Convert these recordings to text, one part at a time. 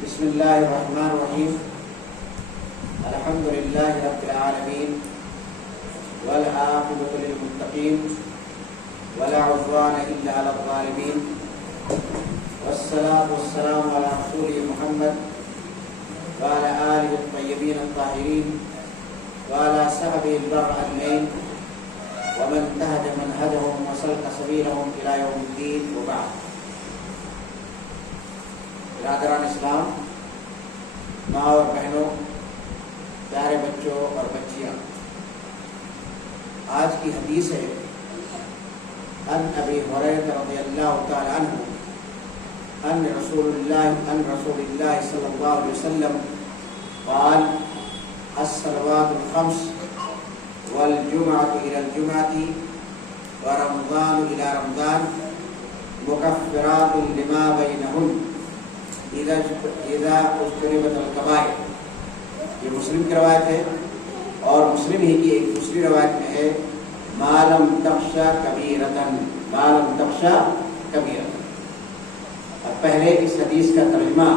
بسم اللہ الرحمن الرحیم الحمد للہ رب العالمین والعاقبۃ للمتقین ولا عدوان الا علی الظالمین والصلاة والسلام علی رسول محمد وعلى آلہ الطیبین الطاہرین وعلى صحبہ البر المین ومن انتهج منهجهم وسلك سبیلهم الى یوم الدین وبعد۔ برادران اسلام، ماں اور بہنوں، پیارے بچوں اور بچیاں، آج کی حدیث ہے ان ابی ہریرہ رضی اللہ تعالی عنہ ان رسول اللہ صلی اللہ علیہ وسلم قال الصلوات الخمس والجمعة إلى الجمعة ورمضان إلى رمضان مكفرات لما بينهن اذا اجتنبت الكبائر۔ یہ مسلم کی روایت ہے، اور مسلم ہی کی ایک دوسری روایت میں ہے ما لم تخشى كبيرة۔ اب پہلے اس حدیث کا ترجمہ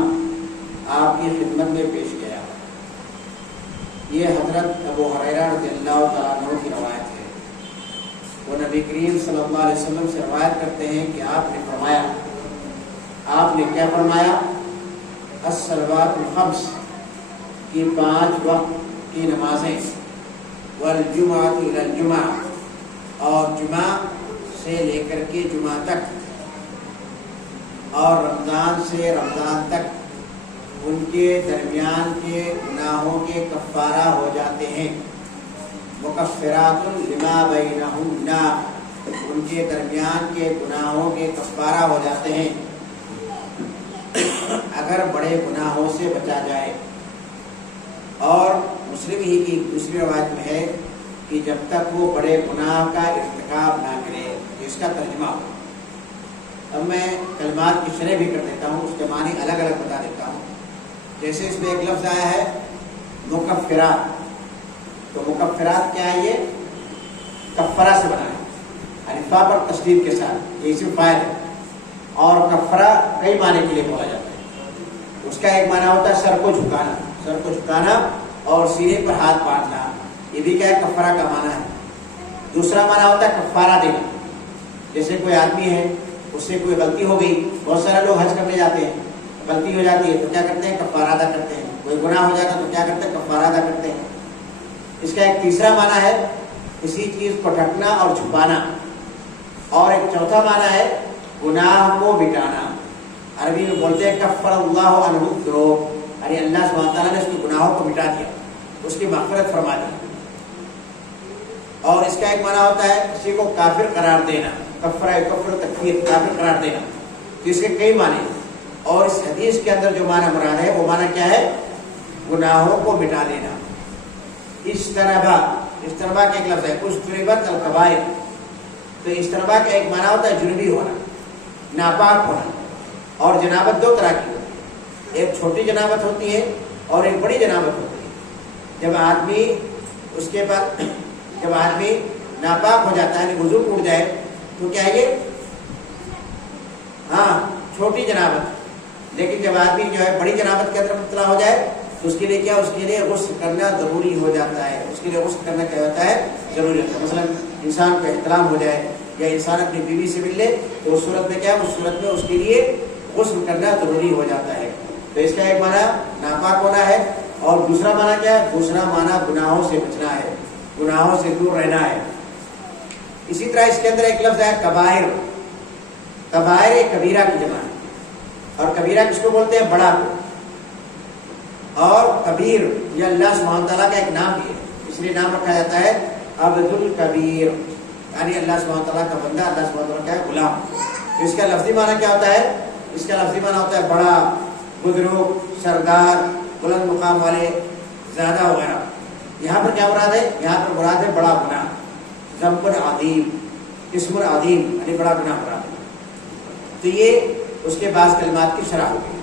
آپ کی خدمت میں پیش کیا۔ یہ حضرت ابو ہریرہ رضی اللہ تعالیٰ عنہ کی روایت ہے۔ وہ نبی کریم صلی اللہ علیہ وسلم سے روایت کرتے ہیں کہ آپ نے کیا فرمایا؟ الصلوات الخمس کی 5 وقت کی نمازیں، والجمعۃ الی الجمعہ اور جمعہ سے لے کر کے جمعہ تک، اور رمضان سے رمضان تک، ان کے درمیان کے گناہوں کے کفارہ ہو جاتے ہیں۔ مکفرات لما بینہن، ان کے درمیان کے گناہوں کے کفارہ ہو جاتے ہیں اگر بڑے گناہوں سے بچا جائے۔ اور مسلم ہی کی دوسری روایت میں ہے کہ جب تک وہ بڑے گناہ کا ارتکاب نہ کرے۔ اس کا ترجمہ ہو۔ اب میں کلمات کی شرح بھی کر دیتا ہوں، اس کے معنی الگ الگ بتا دیتا ہوں۔ جیسے اس میں ایک لفظ آیا ہے مکفرات، تو مکفرات کیا ہے؟ یہ کفرہ سے بنا ہے، الفا پر تشدید کے ساتھ، یہ اسم فاعل ہے۔ اور کفرہ کئی معنی کے لیے بولا جاتا ہے۔ اس کا ایک معنی ہوتا ہے سر کو جھکانا اور سینے پر ہاتھ باندھنا، یہ بھی کیا ہے؟ کفرہ کا معنی ہے۔ دوسرا معنی ہوتا ہے کفارہ دینا۔ جیسے کوئی آدمی ہے، اس سے کوئی غلطی ہو گئی، بہت سارے لوگ حج کرنے جاتے ہیں، غلطی ہو جاتی ہے تو کیا کرتے ہیں؟ کفارہ ادا کرتے ہیں۔ کوئی گناہ ہو جاتا ہے تو کیا کرتے ہیں؟ کفارہ ادا کرتے ہیں۔ اس کا ایک تیسرا معنی ہے کسی چیز کو ڈھکنا اور چھپانا، اور ایک چوتھا معنی ہے گناہ کو مٹانا۔ عربی میں بولتے ہیں کفر اللہ عنہ الذنوب، یعنی اللہ سبحانہ تعالیٰ نے اس کے گناہوں کو مٹا دیا، اس کی مغفرت فرما دی۔ اور اس کا ایک معنی ہوتا ہے کسی کو کافر قرار دینا، کفر تکفیر، کافر قرار دینا۔ تو اس کے کئی معنی ہیں، اور اس حدیث کے اندر جو معنی مراد ہے وہ معنی کیا ہے؟ گناہوں کو مٹا دینا۔ اجتنابہ کا ایک لفظ ہے اجتنبت الکبائر، تو اجتنابہ کا ایک معنی ہوتا ہے جنوبی ہونا، ناپاک ہونا۔ اور جنابت 2 طرح کی ہوتی ہے، ایک چھوٹی جنابت ہوتی ہے اور ایک بڑی جنابت ہوتی ہے۔ جب آدمی ناپاک ہو جاتا ہے، یعنی وضو ٹوٹ جائے، تو کیا ہے یہ؟ چھوٹی جنابت۔ لیکن جب آدمی جو ہے بڑی جنابت کے اندر مبتلا ہو جائے تو اس کے لیے کیا؟ اس کے لیے غسل کرنا ضروری ہو جاتا ہے۔ اس کے لیے غسل کرنا کیا ہوتا ہے؟ ضروری ہوتا ہے۔ مثلا انسان کو احتلام ہو جائے یا انسان اپنی بیوی سے مل لے تو اس صورت میں کیا ہے؟ اس صورت میں اس کے لیے غسل کرنا ضروری ہو جاتا ہے۔ تو اس کا ایک معنی ناپاک ہونا ہے، اور دوسرا معنی کیا ہے؟ دوسرا معنی گناہوں سے بچنا ہے، گناہوں سے دور رہنا ہے۔ اسی طرح اس کے اندر ایک لفظ ہے کبائر۔ کبائر ایک کبیرہ کی جمع ہے، اور کبیرہ کس کو بولتے ہیں؟ بڑا کو۔ اور کبیر یہ اللہ سبحانہ تعالیٰ کا ایک نام بھی ہے، اس لیے نام رکھا جاتا ہے عبد الکبیر، یعنی اللہ سبحانہ تعالیٰ کا بندہ، اللہ سبحانہ تعالیٰ کا غلام۔ تو اس کا لفظی معنی کیا ہوتا ہے؟ اس کا لفظی معنی ہوتا ہے بڑا، بزرگ، سردار، بلند مقام والے، زیادہ وغیرہ۔ یہاں پر کیا مراد ہے؟ یہاں پر مراد ہے بڑا گناہ، ذنب عظیم، اسم عظیم، یعنی بڑا گناہ مراد ہے۔ تو یہ اس کے بعض کلمات کی شرح ہوگی،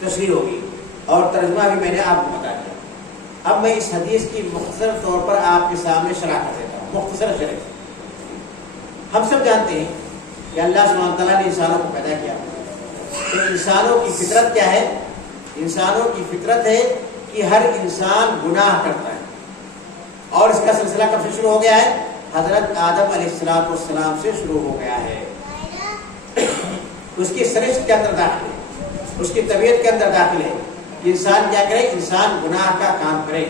تشریح ہوگی، اور ترجمہ بھی میں نے آپ کو بتا دیا۔ اب میں اس حدیث کی مختصر طور پر آپ کے سامنے شرح کر دیتا ہوں، مختصر شرح۔ ہم سب جانتے ہیں کہ اللہ سبحانہ تعالیٰ نے انسانوں کو پیدا کیا، تو انسانوں کی فطرت کیا ہے؟ انسانوں کی فطرت ہے کہ ہر انسان گناہ کرتا ہے، اور اس کا سلسلہ کب سے شروع ہو گیا ہے؟ حضرت آدم علیہ السلام سے شروع ہو گیا ہے۔ اس کی سرشت کے اندر داخل ہے، اس کی طبیعت کے اندر داخل ہے کہ انسان کیا کرے؟ انسان گناہ کا کام کرے۔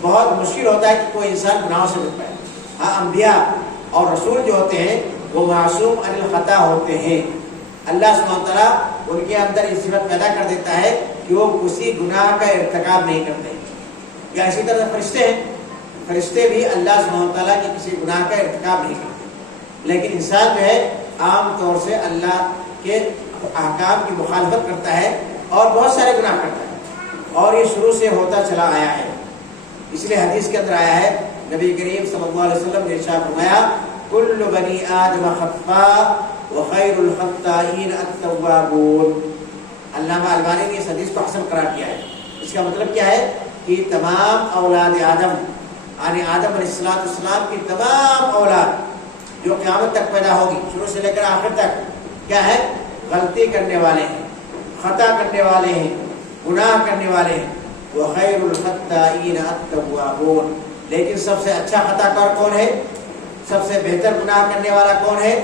بہت مشکل ہوتا ہے کہ کوئی انسان گناہوں سے بچ پائے۔ ہاں، انبیاء اور رسول جو ہوتے ہیں وہ معصوم عن الخطا ہوتے ہیں۔ اللہ سبحانہ وتعالیٰ ان کے اندر یہ صفت پیدا کر دیتا ہے کہ وہ کسی گناہ کا ارتکاب نہیں کرتے۔ یا اسی طرح فرشتے ہیں، فرشتے بھی اللہ سبحانہ وتعالیٰ کے کسی گناہ کا ارتکاب نہیں کرتے، لیکن انسان جو ہے عام طور سے اللہ کے احکام کی مخالفت کرتا ہے اور بہت سارے گناہ کرتا ہے، اور یہ شروع سے ہوتا چلا آیا ہے۔ اس لیے حدیث کے اندر آیا ہے، نبی کریم صلی اللہ علیہ وسلم نے ارشاد فرمایا، کل بنی آدم خطاء وخیر الخطائین التوابون۔ علامہ البانی نے اس حدیث کو حسن قرار دیا ہے۔ اس کا مطلب کیا ہے کہ تمام اولاد آدم، یعنی آدم علیہ السلام کی تمام اولاد جو قیامت تک پیدا ہوگی، شروع سے لے کر آخر تک، کیا ہے؟ غلطی کرنے والے ہیں، خطا کرنے والے ہیں، گناہ کرنے والے ہیں۔ وخیر الخطائین التوابون، لیکن سب سے اچھا خطا کار کون ہے؟ سب سے بہتر گناہ کرنے والا کون ہے؟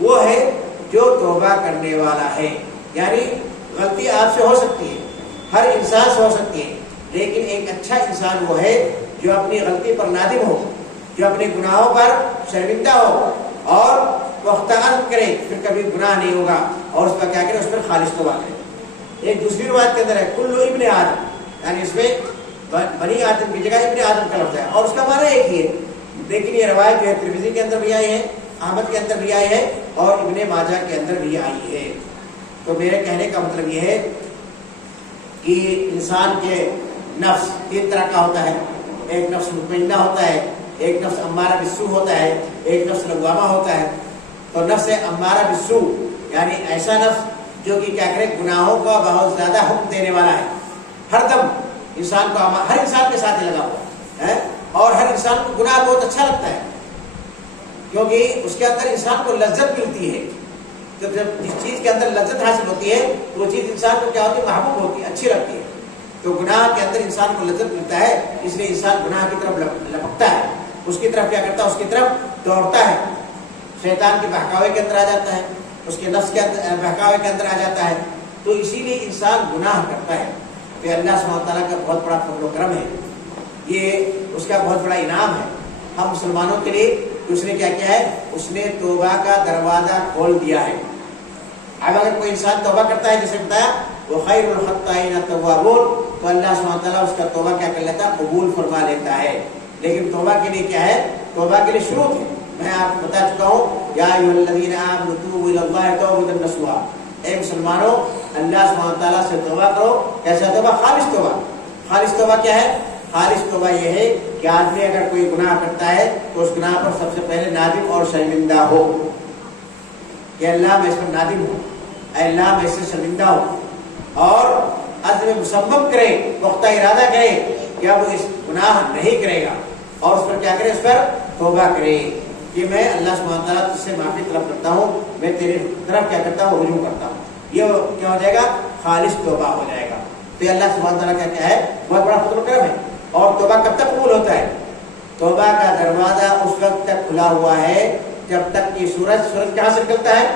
وہ ہے جو توبہ کرنے والا ہے۔ یعنی غلطی آپ سے ہو سکتی ہے، ہر انسان سے ہو سکتی ہے، لیکن ایک اچھا انسان وہ ہے جو اپنی غلطی پر نادم ہو، جو اپنے گناہوں پر شرمندہ ہو اور پختہ عزم کرے، پھر کبھی گناہ نہیں ہوگا، اور اس پر کیا کرے؟ اس پر خالص توبہ کرے۔ ایک دوسری روایت کے اندر ہے کل ابن آدم، یعنی اس میں بنی آدم کی جگہ ابن آدم کا لفظ ہے، اور اس کا معنی ایک ہی ہے، لیکن یہ روایت جو ہے ترمذی کے اندر بھی آئی ہے، احمد کے اندر بھی آئی ہے، اور ابن ماجہ کے اندر بھی آئی ہے۔ تو میرے کہنے کا مطلب یہ ہے کہ انسان کے نفس تین طرح کا ہوتا ہے، ایک نفس مطمئنہ ہوتا ہے، ایک نفس امارہ بالسوء ہوتا ہے، ایک نفس لوامہ ہوتا ہے۔ تو نفس امارہ بالسوء یعنی ایسا نفس جو کہ کیا کرے؟ گناہوں کا بہت زیادہ حکم دینے والا ہے، ہر دم انسان کو، ہر انسان کے ساتھ ہی لگا ہوا ہے، اور ہر انسان کو گناہ بہت اچھا لگتا ہے، کیونکہ اس کے اندر انسان کو لذت ملتی ہے۔ جب جس چیز کے اندر لذت حاصل ہوتی ہے تو وہ چیز انسان کو کیا ہوتی ہے؟ محبوب ہوتی ہے، اچھی لگتی ہے۔ تو گناہ کے اندر انسان کو لذت ملتا ہے، اس لیے انسان گناہ کی طرف لپکتا ہے، اس کی طرف کیا کرتا ہے؟ اس کی طرف دوڑتا ہے، شیطان کے بہکاوے کے اندر آ جاتا ہے، اس کے نفس کے بہکاوے کے اندر آ جاتا ہے، تو اسی لیے انسان گناہ کرتا ہے۔ تو اللہ سبحانہ تعالیٰ کا بہت بڑا فضل و کرم ہے، یہ اس کا بہت بڑا انعام ہے ہم مسلمانوں کے لیے کہ اس نے کیا کیا ہے؟ اس نے توبہ کا دروازہ کھول دیا ہے۔ اب اگر کوئی انسان توبہ کرتا ہے، جیسے بتایا وہ خیر الخطائین التوابون، تو اللہ سبحانہ تعالیٰ اس کا توبہ کیا کر لیتا ہے؟ قبول فرما لیتا ہے۔ لیکن توبہ کے لیے کیا ہے؟ توبہ کے لیے شروط ہے، میں آپ کو بتا چکا ہوں، یا ایھا الذین آمنوا توبوا الی اللہ توبۃ نصوحا، اے مسلمانوں اللہ سبحانہ تعالیٰ سے توبہ کرو۔ کیسا توبہ؟ خالص توبہ۔ خالص توبہ کیا ہے؟ خالص توبہ یہ ہے کہ آدمی اگر کوئی گناہ کرتا ہے تو اس گناہ پر سب سے پہلے نادم اور شرمندہ ہو کہ اللہ میں اس پر نادم ہوں، اے اللہ میں اس سے شرمندہ ہوں، اور عزم مصمم کرے، پختہ ارادہ کرے کہ اب اس گناہ نہیں کرے گا، اور اس پر کیا کرے؟ اس پر توبہ کرے کہ میں اللہ سبحانہ تعالیٰ تجھ سے معافی طلب کرتا ہوں، میں تیرے طرف کیا کرتا ہوں؟ رجوع کرتا ہوں۔ یہ کیا ہو جائے گا؟ خالص توبہ ہو جائے گا۔ تو یہ اللہ سبحانہ تعالیٰ کا کیا ہے؟ بہت بڑا فضل و کرم ہے۔ اور توبہ کب تک قبول ہوتا ہے؟ توبہ کا دروازہ اس وقت تک کھلا ہوا ہے جب تک کہ سورج کہاں سے نکلتا ہے؟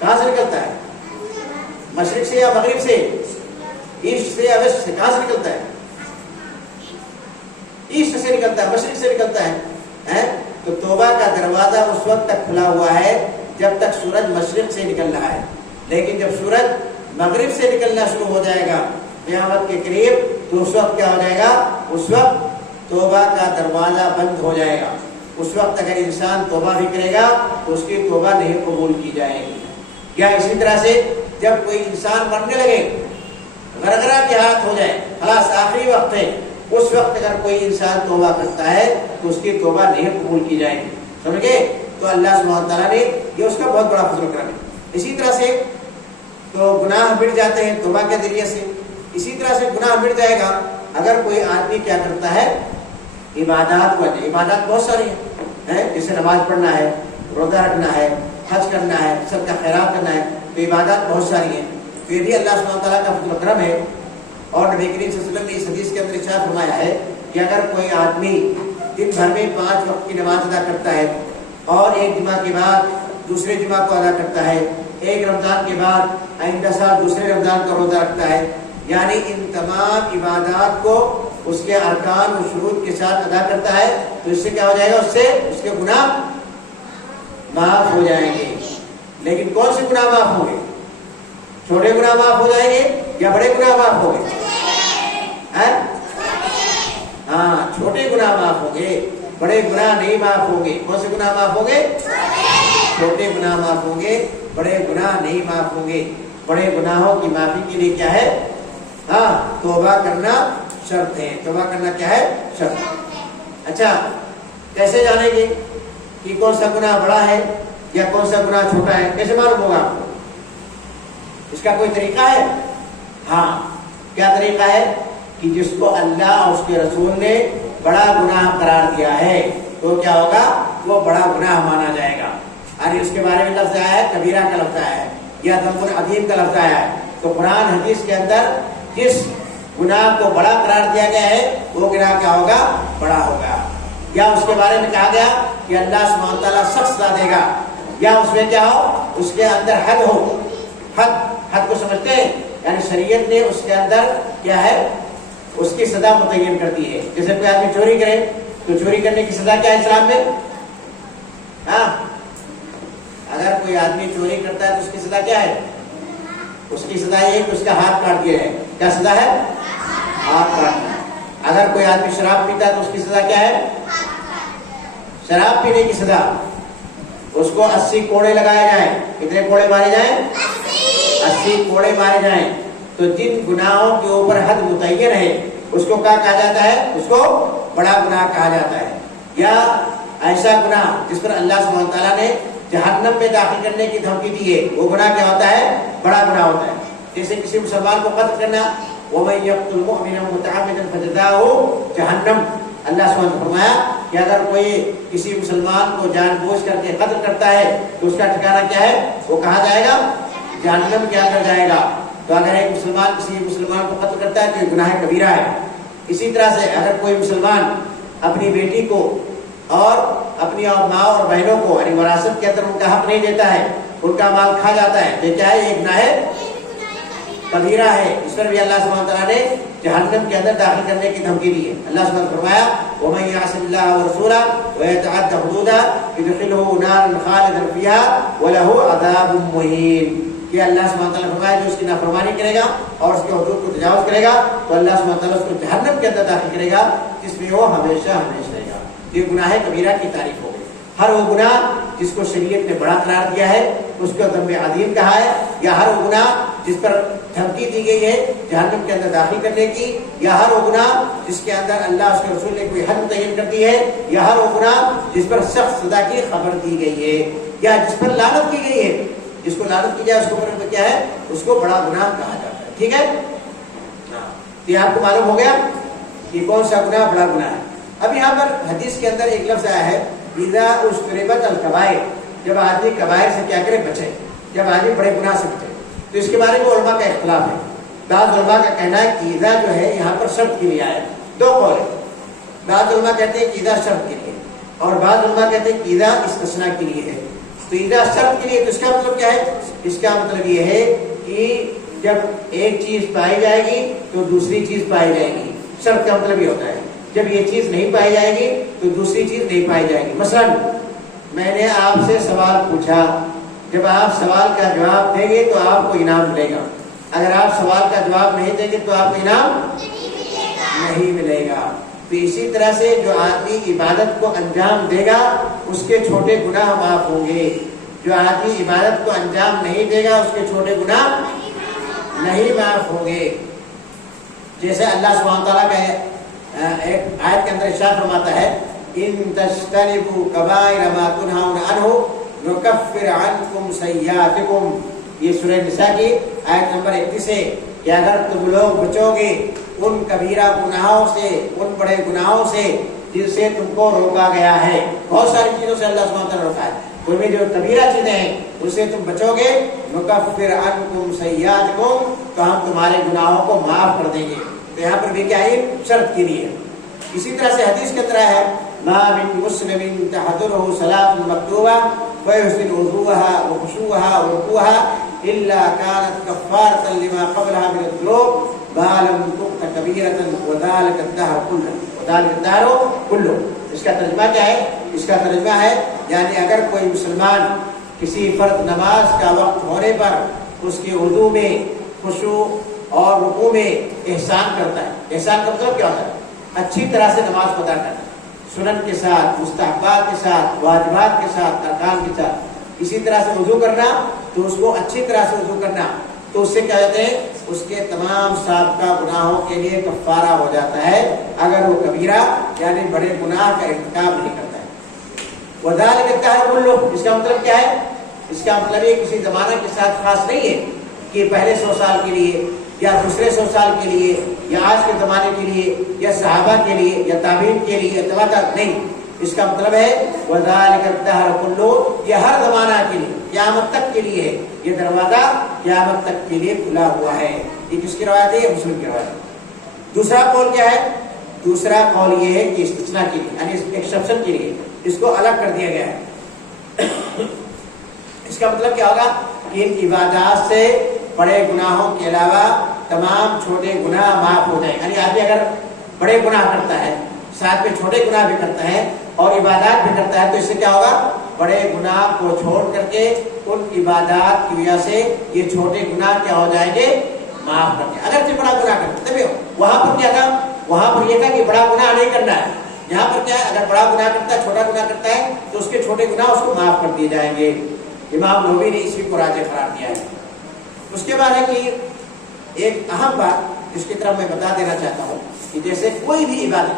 کہاں سے نکلتا ہے؟ مشرق سے یا مغرب سے؟ ایسٹ سے یا ویسٹ سے؟ کہاں سے نکلتا ہے؟ ایسٹ سے نکلتا ہے، مشرق سے نکلتا ہے۔ تو توبہ کا دروازہ اس وقت تک کھلا ہوا ہے جب تک سورج مشرق سے نکل رہا ہے، لیکن جب سورج مغرب سے نکلنا شروع ہو جائے گا قیامت کے قریب، تو اس وقت کیا ہو جائے گا؟ اس وقت توبہ کا دروازہ بند ہو جائے گا۔ اس وقت اگر انسان توبہ بھی کرے گا تو اس کی توبہ نہیں قبول کی جائے گی۔ کیا اسی طرح سے جب کوئی انسان مرنے لگے، غرغرہ کی حالت ہو جائے، خلاص آخری وقت ہے، اس وقت اگر کوئی انسان توبہ کرتا ہے تو اس کی توبہ نہیں قبول کی جائے گی۔ سمجھ گئے؟ تو اللہ سبحانہ تعالیٰ نے یہ اس کا بہت بڑا فضل و کرم ہے۔ اسی طرح سے تو گناہ مٹ جاتے ہیں توبہ کے ذریعے سے۔ اسی طرح سے گناہ مٹ جائے گا اگر کوئی آدمی کیا کرتا ہے؟ عبادات کو، عبادات بہت ساری ہیں، جیسے نماز پڑھنا ہے، روزہ رکھنا ہے، حج کرنا ہے، سب کا خیرات کرنا ہے، تو عبادات بہت ساری ہیں۔ تو یہ بھی اللہ سبحانہ تعالیٰ کا فضل و کرم ہے. اور نبی کریم صلی اللہ علیہ وسلم نے اس حدیث کے اندر ارشاد فرمایا ہے کہ اگر کوئی آدمی دن بھر میں 5 وقت کی نماز ادا کرتا ہے اور ایک جمعہ کے بعد دوسرے جمعہ کو ادا کرتا ہے، ایک رمضان کے بعد آئندہ سال دوسرے رمضان کا روزہ رکھتا ہے، یعنی ان تمام عبادات کو اس کے ارکان و شروط کے ساتھ ادا کرتا ہے، تو اس سے کیا ہو جائے گا؟ اس سے اس کے گناہ معاف ہو جائیں گے. لیکن کون سے گناہ معاف ہوں گے؟ چھوٹے گناہ معاف ہو جائیں گے یا بڑے گناہ معاف ہوں گے؟ ہاں، چھوٹے گناہ معاف ہوں گے، بڑے گناہ نہیں معاف ہوں گے. کون سے گناہ معاف ہوں گے؟ چھوٹے گناہ معاف ہوں گے، بڑے گناہ نہیں معاف ہوں گے. بڑے گناہوں کی معافی کے لیے کیا ہے؟ ہاں، توبہ کرنا شرط ہے. توبہ کرنا کیا ہے؟ شرط. اچھا، کیسے جانیں گے کہ کون سا گناہ بڑا ہے یا کون سا گناہ چھوٹا ہے؟ کیسے معلوم ہوگا آپ کو؟ اس کا کوئی طریقہ ہے؟ ہاں. کیا طریقہ ہے؟ کہ جس کو اللہ اور اس کے رسول نے بڑا گناہ قرار دیا ہے تو کیا ہوگا؟ وہ بڑا گناہ مانا جائے گا. یعنی اس کے بارے میں لفظ آیا ہے، کبیرہ کا لفظ آیا ہے یا ذنب عظیم کا لفظ آیا ہے. تو قرآن حدیث کے اندر جس گناہ کو بڑا قرار دیا گیا ہے وہ گناہ کیا ہوگا؟ بڑا ہوگا. یا اس کے بارے میں کہا گیا کہ اللہ سبحانہ تعالیٰ سخت سزا دے گا، یا اس میں کیا ہو؟ اس کے اندر حد ہو. حد کو سمجھتے ہیں؟ یعنی شریعت نے اس کے اندر کیا ہے؟ اس کی سزا متعین کرتی ہے. جیسے کوئی آدمی چوری کرے تو چوری کرنے کی سزا کیا ہے اسلام میں؟ ہاں، اگر کوئی آدمی چوری کرتا ہے تو اس کی سزا کیا ہے؟ اس کی سزا یہ ہے کہ اس کا ہاتھ کاٹ دیا ہے. کیا سزا ہے؟ ہاتھ کاٹنا. اگر کوئی آدمی شراب پیتا ہے تو اس کی سزا کیا ہے؟ شراب پینے کی سزا. اس کو 80 کوڑے لگائے جائیں. کتنے کوڑے مارے جائیں؟ 80 کوڑے مارے جائیں. تو جن گناہوں کے اوپر حد متعین ہے اس کو کیا کہا جاتا ہے؟ اس کو بڑا گناہ کہا جاتا ہے. یا ایسا گناہ جس پر اللہ سبحانہ تعالیٰ نے جہنم میں داخل کرنے کی دھمکی دی ہے وہ گناہ کیا ہوتا ہے؟ بڑا گناہ ہوتا ہے. جیسے کسی مسلمان کو قتل کرنا، وَمَن يَقْتُلْ مُؤْمِنًا مُتَعَمِّدًا فَجَزَاؤُهُ جَهَنَّمُ. اللہ سبحانہ نے فرمایا کہ اگر کوئی کسی مسلمان کو جان بوجھ کر کے قتل کرتا ہے تو اس کا ٹھکانہ کیا ہے؟ وہ کہاں جائے گا؟ جہنم کے اندر جائے گا. تو اگر ایک مسلمان کسی مسلمان کو قتل کرتا ہے تو یہ گناہ کبیرہ ہے. اسی طرح سے اگر کوئی مسلمان اپنی بیٹی کو اور اپنی ماں اور بہنوں کو یعنی وراثت کے اندر ان کا حق نہیں دیتا ہے، ان کا مال کھا جاتا ہے، تو کیا ہے؟ یہ گناہ کبیرہ ہے. اس پر بھی اللہ سبحانہ تعالیٰ نے جہنم کے اندر داخل کرنے کی دھمکی دی ہے. اللہ سبحانہ نے فرمایا وَمَن يَعْصِ اللَّهَ وَرَسُولَهُ وَيَتَعَدَّ حُدُودَهُ يُدْخِلْهُ نَارًا خَالِدًا فِيهَا وَلَهُ عَذَابٌ مُهِينٌ. کہ اللہ سبحانہ تعالیٰ نے فرمایا جو اس کی نافرمانی کرے گا اور اس کے حدود کو تجاوز کرے گا تو اللہ سبحانہ تعالیٰ اس کو جہنم کے اندر داخل کرے گا جس میں وہ ہمیشہ ہمیشہ رہے گا. یہ گناہ کبیرہ کی تعریف ہو گئی. ہر وہ گناہ جس کو شریعت نے بڑا قرار دیا ہے اس کو ذنب عظیم کہا ہے، یا ہر وہ گناہ جس پر دھمکی دی گئی ہے جہنم کے اندر داخل کرنے کی، یا ہر وہ گناہ جس کے اندر اللہ اس کے رسول نے کوئی حد متعین کر دی ہے، یا ہر وہ گناہ جس پر سخت سزا کی خبر دی گئی ہے، یا جس پر لعنت کی گئی ہے. جس کو لعنت کی جائے اس کو پر کیا ہے؟ اس کو بڑا گناہ کہا جاتا ہے. ٹھیک ہے؟ یہ آپ کو معلوم ہو گیا کہ کون سا گناہ بڑا گناہ ہے. اب یہاں پر حدیث کے اندر ایک لفظ آیا ہے اذا اجتنبت الکبائر. جب آدمی کبائر سے کیا کرے؟ بچے. جب آدمی بڑے گناہ سے بچے. تو اس کے بارے میں علماء کا اختلاف ہے. بعض علماء کا کہنا ہے کہ اذا جو ہے یہاں پر شرط کے لیے آیا ہے. دو قول ہے. بعض علماء کہتے ہیں کہ اذا شرط کے لیے، اور بعض علماء کہتے ہیں کہ اذا استثناء کے لیے ہے. تو اذا شرط کے لیے تو اس کا مطلب کیا ہے؟ اس کا مطلب یہ ہے کہ جب ایک چیز پائی جائے گی تو دوسری چیز پائی جائے گی. شرط کا مطلب یہ ہوتا ہے جب یہ چیز نہیں پائی جائے گی تو دوسری چیز نہیں پائی جائے گی. مثلا میں نے آپ سے سوال پوچھا، جب آپ سوال کا جواب دیں گے تو آپ کو انعام ملے گا. اگر آپ سوال کا جواب نہیں دیں گے تو آپ کو انعام نہیں ملے گا. تو اسی طرح سے جو آدمی عبادت کو انجام دے گا اس کے چھوٹے گناہ معاف ہوں گے. جو آدمی عبادت کو انجام نہیں دے گا اس کے چھوٹے گناہ نہیں معاف ہوں گے. جیسے اللہ سبحانہ تعالیٰ کا ایک آیت کے اندر ارشاد فرماتا ہے ان تجتنبوا کبائر ما تنہون عنہ نکفر عنکم سیئاتکم. یہ سورہ نساء کی آیت نمبر 31 ہے کہ اگر تم لوگ بچو گے ان کبیرہ گناہوں سے، ان بڑے گناہوں سے جن سے تم کو روکا گیا ہے. بہت ساری چیزوں سے اللہ سبحانہ تعالیٰ روکا ہے ان میں جو کبیرہ چیزیں ہیں اسے تم بچو گے، نکفر عنکم سیئاتکم، تو ہم تمہارے گناہوں کو معاف کر دیں گے. تو یہاں پر بھی کیا ہے؟ شرط کے لیے. اسی طرح سے حدیث کے طرح ہے ما من مسلم تحضره صلاة مكتوبة فيحسن وضوءها وخشوعها وركوعها إلا كانت كفارة لما قبلها من الذنوب ما لم تؤت كبيرة وذلك الدهر كله. اس کا ترجمہ کیا ہے؟ اس کا ترجمہ ہے یعنی اگر کوئی مسلمان کسی فرض نماز کا وقت ہونے پر اس کے وضو میں خشوع اور رکوع میں احسان کرتا ہے. احسان کا مطلب کیا ہوتا ہے؟ اچھی طرح سے نماز ادا کرنا، سنن کے ساتھ، مستحبات کے ساتھ، واجبات کے ساتھ، ارکان کے ساتھ. اسی طرح سے وضو کرنا، تو اس کو اچھی طرح سے وضو کرنا، تو اس سے کیا کہتے ہیں؟ اس کے تمام سابقہ گناہوں کے لیے کفارہ ہو جاتا ہے اگر وہ کبیرہ یعنی بڑے گناہ کا ارتکاب نہیں کرتا ہے. وذالک الدہر کلہ، اس کا مطلب کیا ہے؟ اس کا مطلب یہ کسی زمانہ کے ساتھ خاص نہیں ہے کہ پہلے 100 سال کے لیے یا دوسرے 100 سال کے لیے یا آج کے زمانے کے لیے یا صحابہ کے لیے یا تابعین کے لیے یا نہیں. اس کا مطلب ہے وذالک الدہر کلہ، یہ ہر زمانہ کے لیے، قیامت تک کے لیے ہے. یہ دروازہ قیامت تک کے لیے کھلا ہوا ہے. یہ کس کی روایت ہے؟ یہ مسلم کی روایت ہے. دوسرا قول کیا ہے؟ دوسرا قول یہ ہے کہ استثناء کے لیے یعنی ایکسپشن کے لیے اس کو الگ کر دیا گیا ہے. اس کا مطلب کیا ہوگا کہ ان عبادات سے بڑے گناہوں کے علاوہ تمام چھوٹے گناہ معاف ہو جائیں. یعنی آدمی اگر بڑے گناہ کرتا ہے ساتھ میں چھوٹے گناہ بھی کرتا ہے اور عبادات بھی کرتا ہے تو اس سے کیا ہوگا؟ بڑے گناہ کو چھوڑ کر کے ان عبادات کی وجہ سے یہ چھوٹے گناہ کیا ہو جائیں گے؟ معاف کر دیں. اگرچہ بڑا گناہ کرتے تھے وہاں پر کیا تھا؟ وہاں پر یہ تھا کہ بڑا گناہ نہیں کرنا ہے. یہاں پر کیا ہے؟ اگر بڑا گناہ کرتا ہے، چھوٹا گناہ کرتا ہے تو اس کے چھوٹے گناہ اس کو معاف کر دیے جائیں گے. امام نووی نے اسی کو راجح قرار دیا ہے. اس کے بعد ہے کہ ایک اہم بات اس کی طرف میں بتا دینا چاہتا ہوں کہ جیسے کوئی بھی عبادت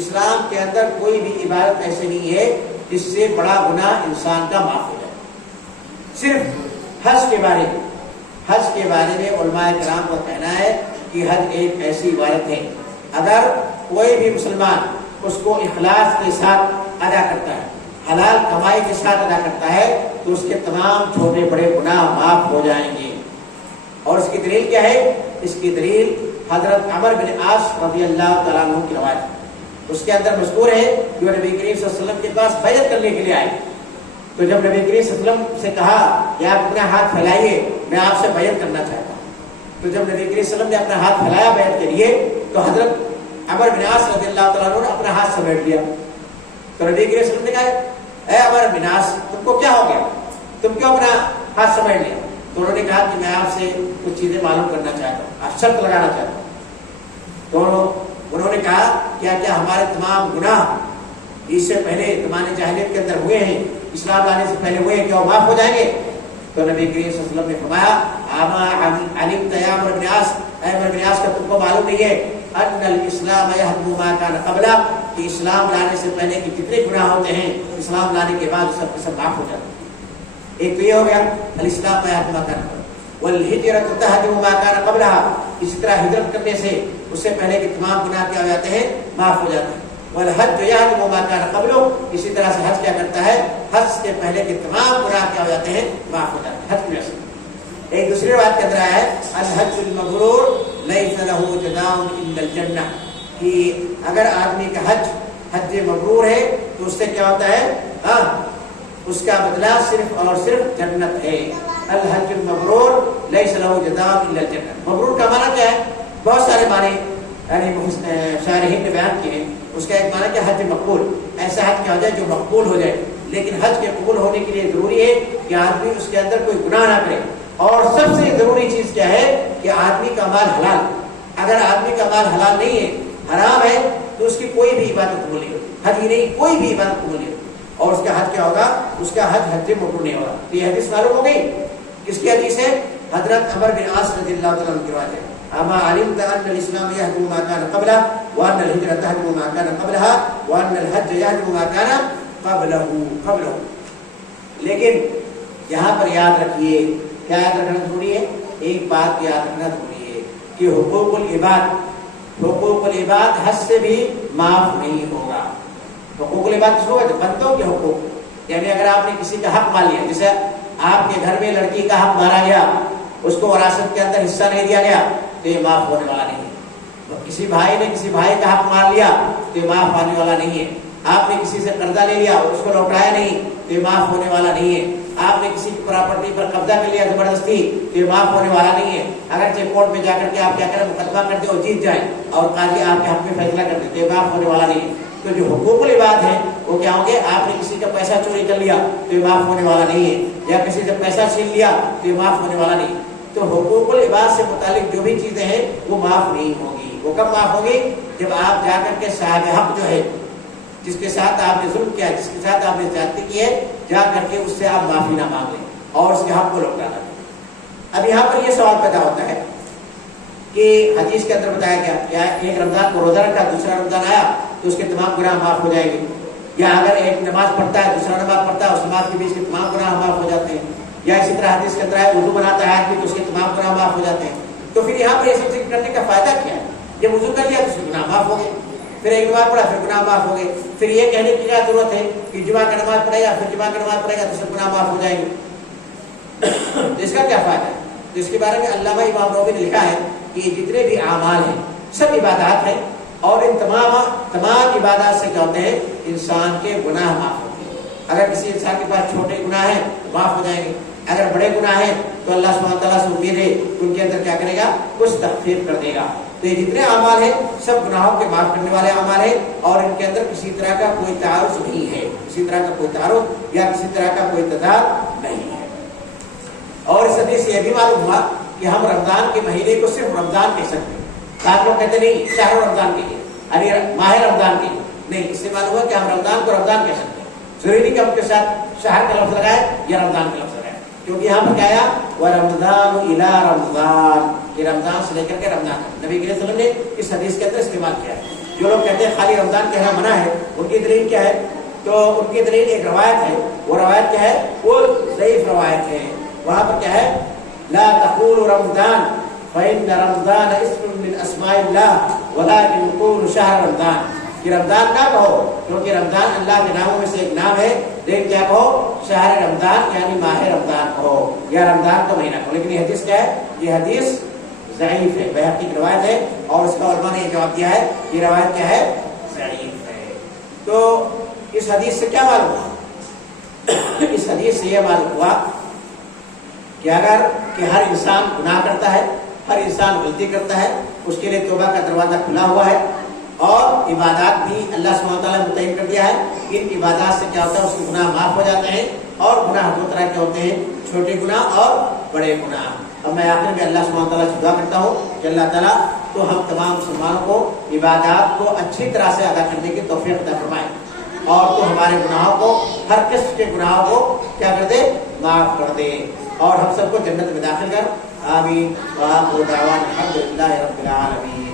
اسلام کے اندر کوئی بھی عبادت ایسے نہیں ہے جس سے بڑا گناہ انسان کا معاف ہو جائے. صرف حج کے بارے میں علماء کرام کا کہنا ہے کہ حج ایک ایسی عبادت ہے اگر کوئی بھی مسلمان اس کو اخلاص کے ساتھ ادا کرتا ہے، حلال کمائی کے ساتھ ادا کرتا ہے تو اس کے تمام چھوٹے بڑے گناہ معاف ہو جائیں گے. اور اس کی دلیل کیا ہے؟ اس کی دلیل حضرت عمر بن عاص رضی اللہ تعالیٰ عنہ کی روایت. اس کے اندر مذکور ہے کہ وہ نبی کریم صلی اللہ علیہ وسلم کے پاس بیعت کرنے کے لیے آئے. تو جب نبی کریم صلی اللہ علیہ وسلم سے کہا کہ آپ اپنا ہاتھ پھیلائیے، میں آپ سے بیعت کرنا چاہتا ہوں، تو جب نبی کریم صلی اللہ علیہ وسلم نے اپنا ہاتھ پھیلایا بیعت کے لیے تو حضرت عمر بن عاص رضی اللہ تعالیٰ عنہ نے اپنا ہاتھ سمیٹ لیا. تو نبی کریم صلی اللہ علیہ وسلم نے کہا اے عمر بن عاص تم کو کیا ہو گیا؟ تم کیوں اپنا ہاتھ سمیٹ لیا؟ تو انہوں نے کہا کہ میں آپ سے کچھ چیزیں معلوم کرنا چاہتا ہوں، آپ شرط لگانا چاہتا ہوں. تو انہوں نے کہا کیا کیا ہمارے تمام گناہ اس سے پہلے زمانے جاہلیت کے اندر ہوئے ہیں، اسلام لانے سے پہلے ہوئے ہیں، کیا وہ معاف ہو جائیں گے؟ تو نبی کریم صلی اللہ علیہ وسلم نے فرمایا اما علمت یا عمر بن عاص، اے عمر بن عاص کا تم کو معلوم نہیں ہے ان الاسلام یہدم ما کان قبلہ، کہ اسلام لانے سے پہلے کے جتنے گناہ ہوتے ہیں اسلام لانے کے بعد سب کے سب معاف ہو جاتے ہیں. ایک تو یہ ہو گیا الاسلام یہدم ما کان قبلہ، والہجرۃ تہدم ما کان قبلہ، اسی طرح ہجرت کرنے سے اس سے پہلے کے تمام گناہ کیا ہو جاتے ہیں؟ معاف ہو جاتے ہیں. والحج یہدم ما کان قبلہ، اسی طرح سے حج کیا کرتا ہے؟ حج سے پہلے کے تمام گناہ کیا ہو جاتے ہیں؟ معاف ہو جاتے ہیں حج کی وجہ سے. ایک دوسری روایت کے اندر آیا ہے الحج المبرور لیس له جزاء الا الجنہ، کہ اگر آدمی کا حج مبرور ہے تو اس سے کیا ہوتا ہے؟ اس کا بدلہ صرف اور صرف جنت ہے. الحج المبرور لیس له جزاء الا الجنہ. مبرور کا معنی کیا ہے؟ بہت سارے معنی یعنی شارحین نے بیان کیے ہیں. اس کا ایک معنی کہ حج مقبول، ایسا حج کیا ہو جائے جو مقبول ہو جائے. لیکن حج کے قبول ہونے کے لیے ضروری ہے کہ آدمی اس کے اندر کوئی گناہ نہ کرے. اور سب سے ضروری چیز کیا ہے کہ آدمی کا مال حلال. اگر آدمی کا مال حلال نہیں ہے، حرام ہے، تو اس کی کوئی بھی عبادت قبول نہیں ہوتی. حج ہی نہیں، کوئی بھی عبادت قبول نہیں ہوتی. اور اس کا حج کیا ہوگا؟ اس کا حج مبرور نہیں ہوگا. یہ حدیث معلوم ہو گئی. کس کی حدیث ہے؟ حضرت عمر بن عاص رضی اللہ تعالیٰ عنہ کی روایت ہے اما علمت ان الاسلام یهدم ما كان قبله وان الهجرة تهدم ما كان قبلها وان الحج يهدم ما كان قبله. لیکن یہاں پر یاد رکھیے، کیا یاد رکھنا ضروری ہے؟ ایک بات یاد رکھنا ضروری ہے کہ حقوق العباد حج سے بھی معاف نہیں ہوگا. حقوق العباد کس کو کہتے ہیں؟ بندوں کے حقوق. یعنی اگر آپ نے کسی کا حق مال لیا، جیسے آپ کے گھر میں لڑکی کا حق مارا گیا، اس کو وراثت کے اندر حصہ نہیں دیا گیا، تو یہ معاف ہونے والا نہیں ہے۔ کسی بھائی نے کسی بھائی کا حق مار لیا تو یہ معاف ہونے والا نہیں ہے۔ آپ نے کسی سے قرضہ لے لیا، اس کو لوٹایا نہیں تو یہ معاف ہونے والا نہیں ہے۔ آپ نے کسی کی پراپرٹی پر قبضہ کر لیا زبردستی تو یہ معاف ہونے والا نہیں ہے۔ اگرچہ کورٹ میں جا کر کے آپ کیا کریں، مقدمہ کر دیں اور جیت جائیں اور قاضی آپ کے حق میں فیصلہ کر دے تو یہ معاف ہونے والا نہیں ہے۔ تو جو حقوق العباد ہیں وہ کیا ہوں گے؟ آپ نے کسی کا پیسہ چوری کر لیا تو یہ معاف ہونے والا نہیں ہے، یا کسی سے پیسہ چھین لیا تو یہ معاف ہونے والا نہیں ہے۔ تو حقوق العباد سے متعلق جو بھی چیزیں ہیں وہ معاف نہیں ہوگی۔ وہ کب معاف ہوگی؟ جب آپ جا کر کے صاحب حق جو ہے، جس کے ساتھ آپ نے ظلم کیا، جس کے ساتھ آپ نے زیادتی کی ہے، جا کر کے اس سے آپ معافی نہ مانگ لیں اور اس کے حق کو لوٹانا دیں۔ اب یہاں پر یہ سوال پیدا ہوتا ہے کہ حدیث کے اندر بتایا گیا کیا ایک رمضان کو روزہ رکھا، دوسرا رمضان آیا تو اس کے تمام گناہ معاف ہو جائیں گے، یا اگر ایک نماز پڑھتا ہے دوسرا نماز پڑھتا ہے، اس نماز کے بیچ کے تمام گناہ معاف ہو جاتے ہیں، یا اسی طرح حدیث کے اندر ہے وضو بناتا ہے آدمی تو اس کے تمام گناہ معاف ہو جاتے ہیں۔ تو پھر یہاں پر یہ سب ذکر کرنے کا فائدہ کیا ہے؟ جب وضو کر لیا تو اس کے گناہ معاف ہو گئے، پھر ایک نماز پڑھا پھر گناہ معاف ہو گئے، پھر یہ کہنے کی کیا ضرورت ہے کہ جمعہ کا نماز پڑھے گا، پھر جمعہ کا نماز پڑھے گا تو سب گناہ معاف ہو جائیں گے؟ اس کا کیا فائدہ ہے؟ تو اس کے بارے میں علامہ امام نووی نے لکھا ہے کہ یہ جتنے بھی اعمال ہیں سب عبادات ہیں، اور ان تمام عبادات سے کیا ہوتے ہیں؟ انسان کے گناہ معاف ہوتے ہیں۔ اگر کسی انسان کے پاس چھوٹے گناہ ہیں تو معاف ہو جائیں گے، اگر بڑے گناہ ہیں تو اللہ سبحانہ تعالیٰ سے امید ہے ان کے اندر کیا کرے گا؟ کچھ تخفیف کر دے گا۔ تو یہ جتنے اعمال ہیں سب گناہوں کے معاف کرنے والے اعمال ہیں، اور ان کے اندر کسی طرح کا کوئی تعارض نہیں ہے، کسی طرح کا کوئی تعارض یا کسی طرح کا کوئی تضاد نہیں ہے۔ اور اس حدیث سے یہ بھی معلوم ہوا کہ ہم رمضان کے مہینے کو صرف رمضان کہہ سکتے ہیں۔ بعض لوگ کہتے نہیں شہر رمضان کہیے، ارے ماہ رمضان کہیے، نہیں، اس سے معلوم ہوا کہ ہم رمضان کو رمضان کہہ سکتے ہیں، ضروری نہیں کہ ہم کے ساتھ شہر کا لفظ لگائے یا رمضان کا لفظ لگائے، کیونکہ یہاں پر کیا آیا وَرَمْضَانُ إِلَىٰ رَمْضَانَ، یہ رمضان سے لے کر کے رمضان، نبی کریم صلی اللہ علیہ وسلم نے اس حدیث کے اندر استعمال کیا ہے۔ جو لوگ کہتے ہیں خالی رمضان کہنا منع ہے، ان کی دلیل کیا ہے؟ تو ان کی دلیل ایک روایت ہے، وہ روایت کیا ہے؟ وہ ضعیف روایت ہے۔ وہاں پر کیا ہے؟ لا تقولوا رمضان فإن رمضان اسم من اسماء اللہ ولكن قولوا شہر رمضان، کہ رمضان نہ کہو کیونکہ رمضان اللہ کے ناموں میں سے ایک نام ہے، لیکن کیا کہو؟ شہر رمضان یعنی ماہ رمضان کہو یا رمضان کا مہینہ کہو۔ لیکن یہ حدیث کیا ہے؟ یہ حدیث ضعیف ہے، بیہقی کی روایت ہے، اور اس کا علماء نے یہ جواب دیا ہے یہ روایت کیا ہے؟ ضعیف ہے۔ تو اس حدیث سے کیا معلوم ہوا؟ اس حدیث سے یہ معلوم ہوا کہ اگر کہ ہر انسان گناہ کرتا ہے، ہر انسان غلطی کرتا ہے، اس کے لیے توبہ کا دروازہ کھلا ہوا ہے، اور عبادات بھی اللہ سبحانہ وتعالیٰ نے متعین کر دیا ہے۔ ان عبادات سے کیا ہوتا ہے؟ اس کے گناہ معاف ہو جاتے ہیں، اور گناہ دو طرح کے ہوتے ہیں، چھوٹے گناہ اور بڑے گناہ۔ اب میں آخر میں اللہ سبحانہ وتعالیٰ سے دعا کرتا ہوں کہ اللہ تعالیٰ تو ہم تمام مسلمانوں کو عبادات کو اچھی طرح سے ادا کرنے کی توفیق عطا فرمائے، اور تو ہمارے گناہوں کو، ہر قسم کے گناہوں کو کیا کر دے؟ معاف کر دے، اور ہم سب کو جنت میں داخل کر۔ آمین۔ وآخر دعوانا الحمد للہ رب العالمین۔